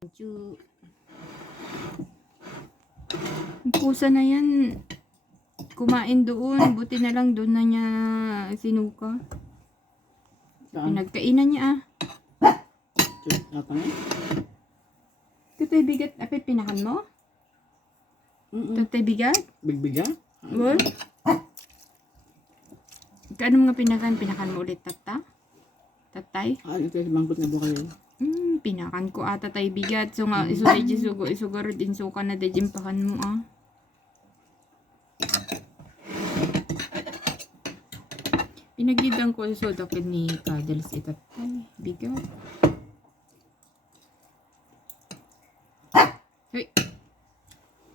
Chu. Pusa na yan. Kumain doon. Buti na lang doon na niya sinuka. Pinagkainan niya ah. Tutay bigat. Apit pinakan mo? Tutay bigat? Bigbigat? What? Kaano mga pinakan? Pinakan mo ulit tata? Tatay? Ito yung bangkot na buka yun. Pinakan ko ata tay bigat. So nga, isuday isugar din suka na dajim pakan mo ah. Pinagidan ko so dapat ni Kadals itatay. Bigat. Hey.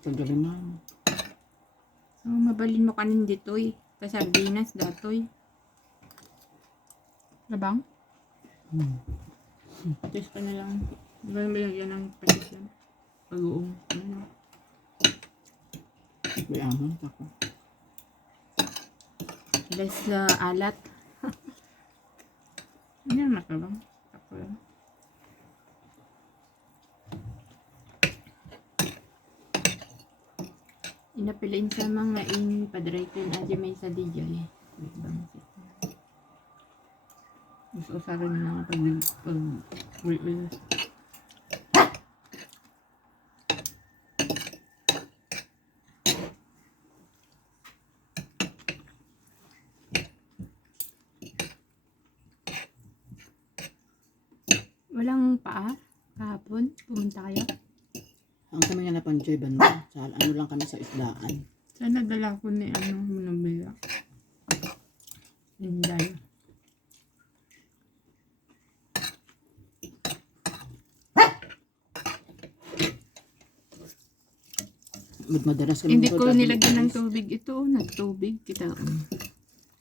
Tagaling man. So, mabalin mo kanin ditoy. Ta sardinas datoy. Labang? Test ka na lang. Ganun ba yan ng patis yan? Pag-uong. Ano? May amon ako. Less alat. Ano na ka bang? Ako lang. Inapilin sa mga padrighten aja may sa DJ. Mas usaran na pag walang paa kahapon pumunta kayo. Ang kami nga napanjoy banda. Sa ano lang kami sa isdaan. Sana dala ko ni ano manubila. Inday. Madalas kami. Hindi ko nilagyan ng tubig ito. Nagtubig kita.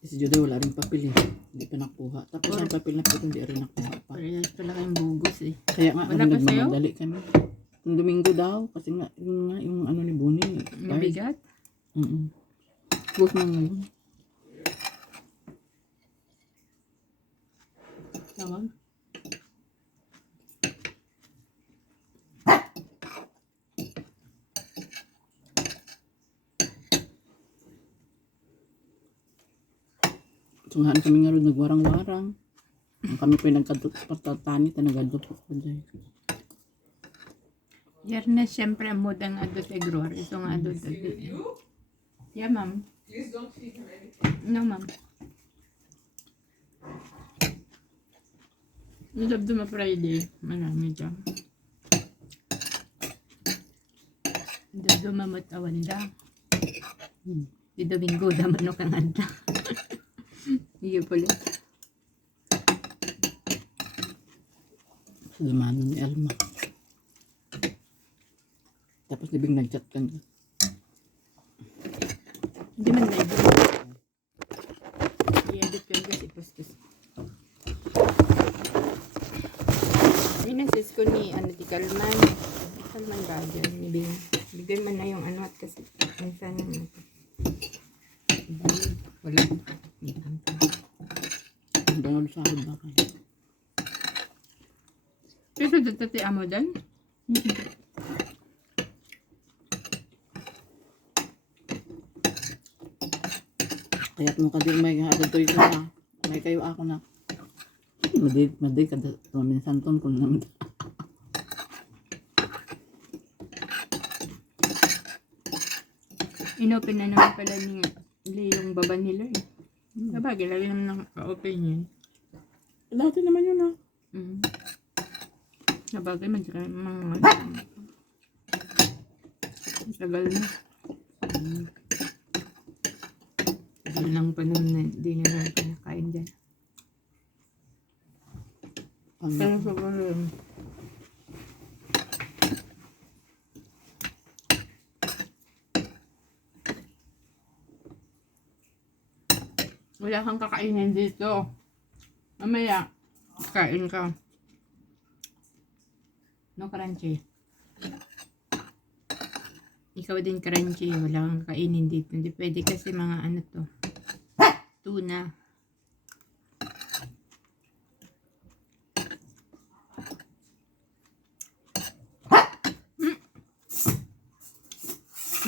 Si Juday wala rin papel eh. Hindi pa nakuha. Tapos ang papel na po hindi rin nakuha pa. Parehas pala kayong bugos eh. Kaya nga Wala kami pa sa'yo? nagmamadali kami. Yung Domingo daw. Kasi nga yung ano ni Bonnie. Mabigat? Bus na ngayon. Tawag? Sungaan kami nga rin nagwarang-warang. Kami pa yung nagkatutani. Nagkatutani ko dyan. Yernes, syempre, ang moda nga doon sa Grower. Ito nga doon. Yeah, ma'am. Please don't feed him anything. No, ma'am. Nilab doon Friday. Marami dyan. Dodo mamot awanda. Di Domingo, damano kang anda. Iyo pala. Sa damano ni Alma. Tapos libing nag-chat ka niya. Hindi man na ito. I-edit ko yung kasi postos. Inasis ko ni di Kalman. Kalman ba dyan? Bigay man na yung ano at kasi minsan wala. Ang bangal sa akin ba kayo? Pero dati amo dyan? Kaya't mo kasi may agad ito na. May kayo ako na. Maday kada tumaminsan ton kung naman. Inopen na naman pala ni yung baba nila eh. Sabagay, lagi naman naka-open yun. Dati naman yun ah. Sabagay, mga tagal na. Tagal lang pa naman na hindi na lang pinakain dyan. Pero siguro yun. Wala kang kakainin dito. Mamaya, kain ka. No crunchy. Ikaw din crunchy. Wala kang kakainin dito. Hindi pwede kasi mga ano to. Tuna.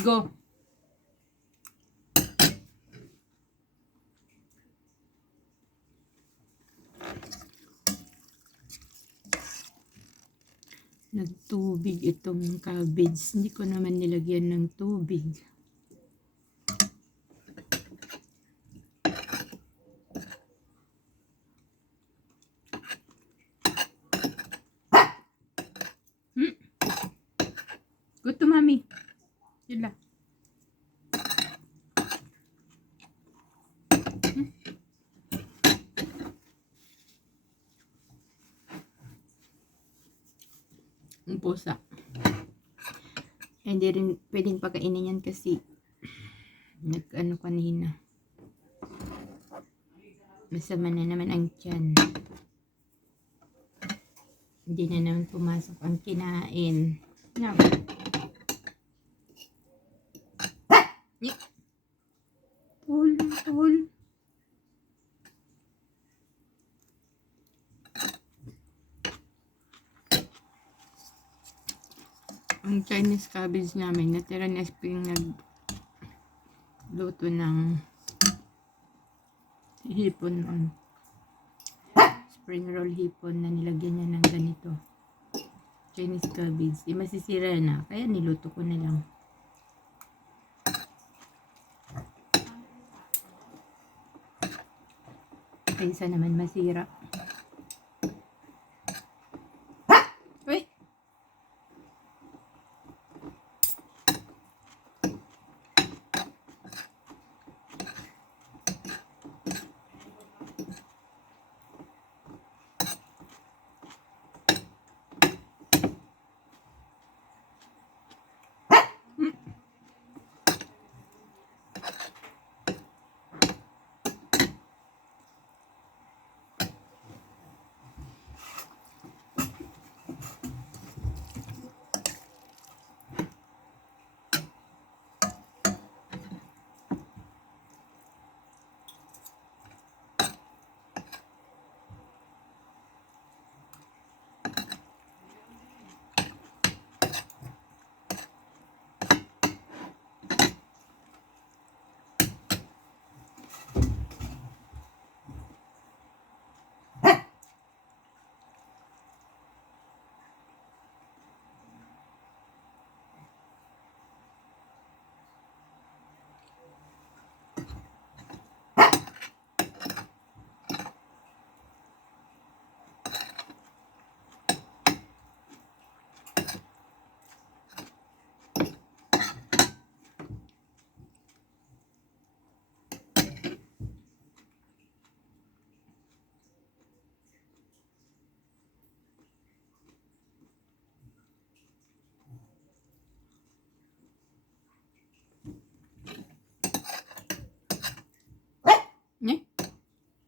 Go. Nagtubig itong cabbage. Hindi ko naman nilagyan ng tubig. Good to mommy. Yun lang. Ang pusa. Hindi rin pwedeng pakainin yan kasi nag-ano kanina. Masama na naman ang tiyan. Hindi na naman pumasok ang kinain. No. Tol. Ang Chinese cabbage namin, natira na spring nagluto ng hipon on. Spring roll hipon na nilagyan niya ng ganito. Chinese cabbage. Di masisira na, kaya niluto ko na lang. Kaysa naman masira. Uy!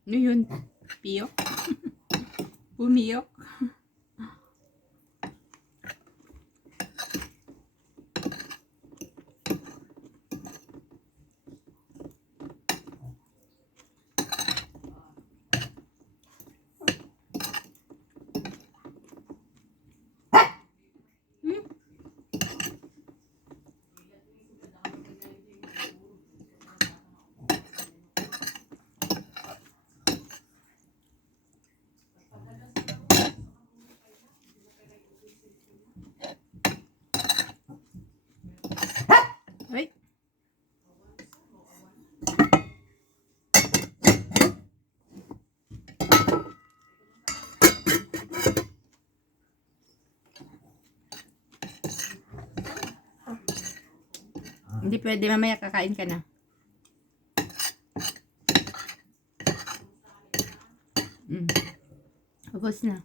Ano yun? Piyok? Pumiyok? Ay! Hindi pwede, mamaya kakain ka na. Tapos na.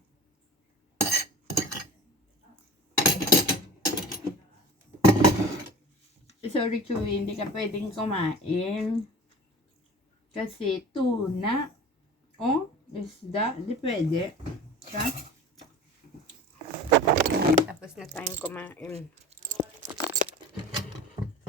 Sorry, Chewy, hindi ka pwedeng kumain. Kasi tuna. Oh, isda. Hindi pwede. Ha? Tapos na tayong kumain.